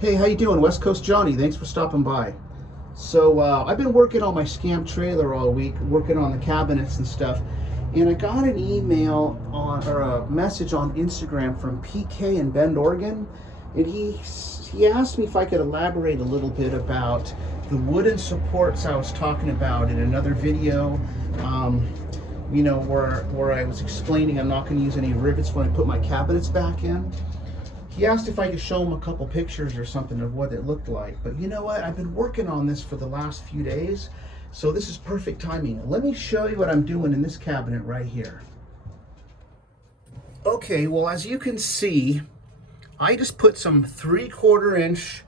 Hey, how you doing? West Coast Johnny, thanks for stopping by. So I've been working on my Scamp trailer all week, working on the cabinets and stuff, and I got an email on or a message on Instagram from PK in Bend, Oregon, and he asked me if I could elaborate a little bit about the wooden supports I was talking about in another video. Um, where I was explaining I'm not going to use any rivets when I put my cabinets back in. He asked if I could show him a couple pictures or something of what it looked like. But you know what? I've been working on this for the last few days, so this is perfect timing. Let me show you what I'm doing in this cabinet right here. Okay, well, as you can see, I just put some 3/4 inch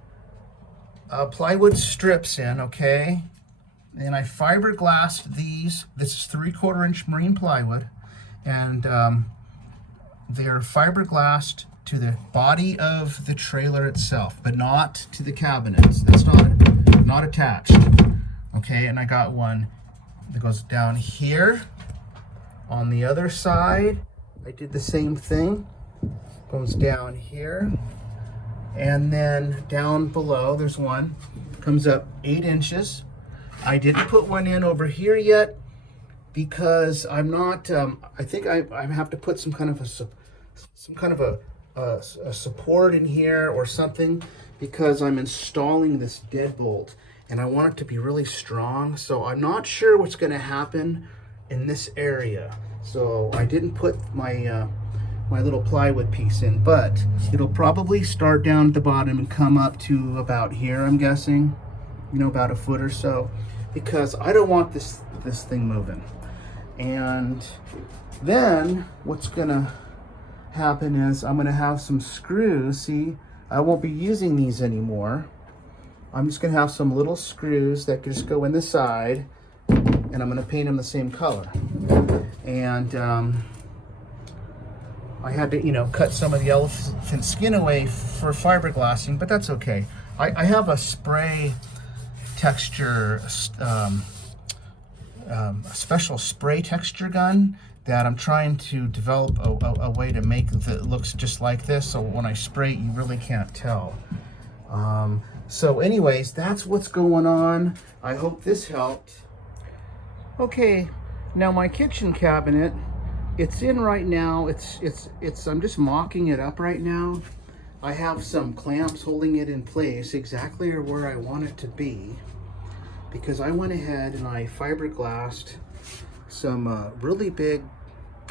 plywood strips in, okay? And I fiberglassed these. This is 3/4 inch marine plywood, and they're fiberglassed to the body of the trailer itself, but not to the cabinets. That's not attached. Okay, and I got one that goes down here. On the other side, I did the same thing. Goes down here. And then down below, there's one. Comes up 8 inches. I didn't put one in over here yet because I'm not, I think I have to put some kind of a support in here or something, because I'm installing this deadbolt and I want it to be really strong. So I'm not sure what's going to happen in this area. So I didn't put my my little plywood piece in, but it'll probably start down at the bottom and come up to about here, I'm guessing, about a foot or so, because I don't want this thing moving. And then what's gonna happen is I'm gonna have some screws. See, I won't be using these anymore. I'm just gonna have some little screws that can just go in the side, and I'm gonna paint them the same color. And I had to, cut some of the elephant skin away for fiberglassing, but that's okay. I have a spray texture, a special spray texture gun that I'm trying to develop a way to make that looks just like this, so when I spray it, you really can't tell. So anyways, that's what's going on. I hope this helped. Okay, now my kitchen cabinet, it's in right now. I'm just mocking it up right now. I have some clamps holding it in place exactly where I want it to be, because I went ahead and I fiberglassed some really big,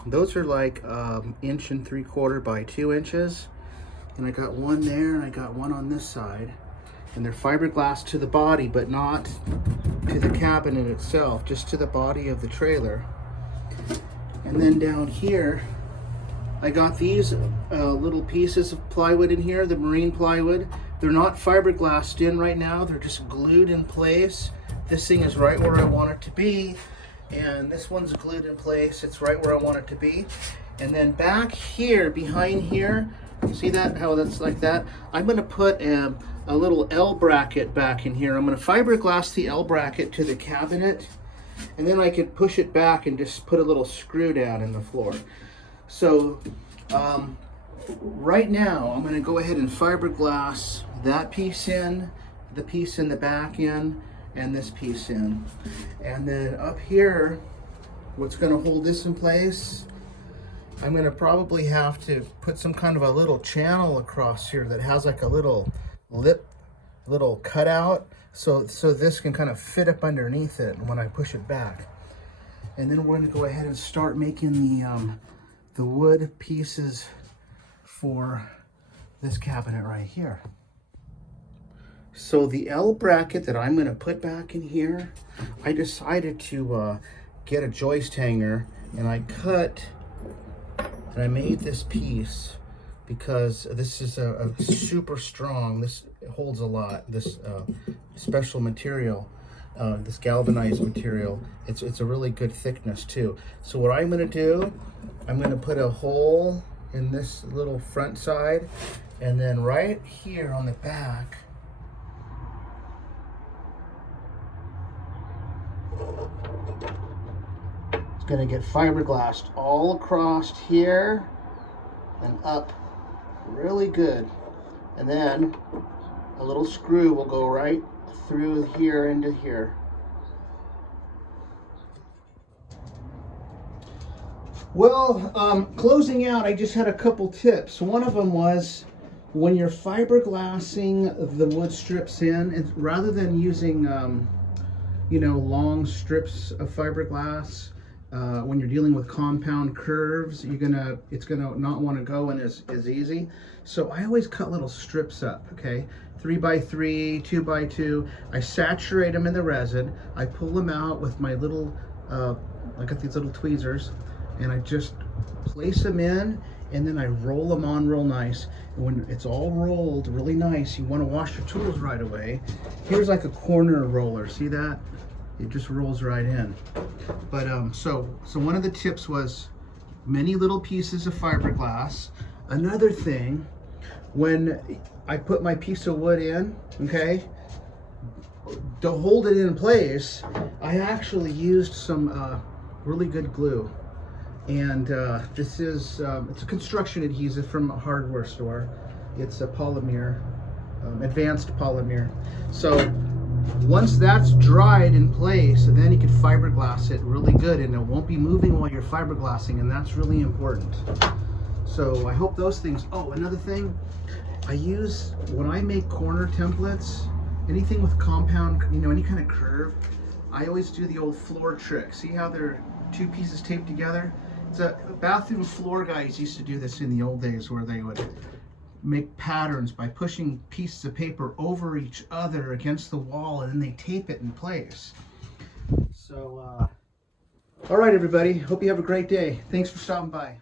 those are like 1.75 by 2 inches, and I got one there and I got one on this side, and they're fiberglassed to the body but not to the cabinet itself, just to the body of the trailer. And then down here I got these little pieces of plywood in here, the marine plywood. They're not fiberglassed in right now, they're just glued in place. This thing is right where I want it to be, and this one's glued in place. It's right where I want it to be. And then back here, behind here, see that, how that's like that? I'm gonna put a little L bracket back in here. I'm gonna fiberglass the L bracket to the cabinet, and then I could push it back and just put a little screw down in the floor. So right now I'm gonna go ahead and fiberglass that piece in, the piece in the back in, and this piece in. And then up here, what's gonna hold this in place, I'm gonna probably have to put some kind of a little channel across here that has like a little lip, little cutout, so this can kind of fit up underneath it when I push it back. And then we're gonna go ahead and start making the wood pieces for this cabinet right here. So the L bracket that I'm gonna put back in here, I decided to get a joist hanger, and I cut and I made this piece because this is a super strong, this holds a lot, this special material, this galvanized material. It's a really good thickness too. So what I'm gonna do, I'm gonna put a hole in this little front side, and then right here on the back, it's gonna get fiberglassed all across here and up really good. And then a little screw will go right through here into here. Well, closing out, I just had a couple tips. One of them was when you're fiberglassing the wood strips in, rather than using you know, long strips of fiberglass, when you're dealing with compound curves, it's gonna not want to go in as easy. So I always cut little strips up, okay? 3x3, 2x2. I saturate them in the resin. I pull them out with my little, I got these little tweezers, and I just place them in, and then I roll them on real nice. And when it's all rolled really nice, you want to wash your tools right away. Here's like a corner roller, see that? It just rolls right in. But so one of the tips was many little pieces of fiberglass. Another thing, when I put my piece of wood in, okay, to hold it in place, I actually used some really good glue. And this is, it's a construction adhesive from a hardware store. It's a polymer, advanced polymer. So once that's dried in place, then you can fiberglass it really good, and it won't be moving while you're fiberglassing, and that's really important. So I hope those things, oh, another thing, I use, when I make corner templates, anything with compound, you know, any kind of curve, I always do the old floor trick. See how they're two pieces taped together? It's a bathroom floor guys used to do this in the old days, where they would make patterns by pushing pieces of paper over each other against the wall, and then they tape it in place. So, all right, everybody. Hope you have a great day. Thanks for stopping by.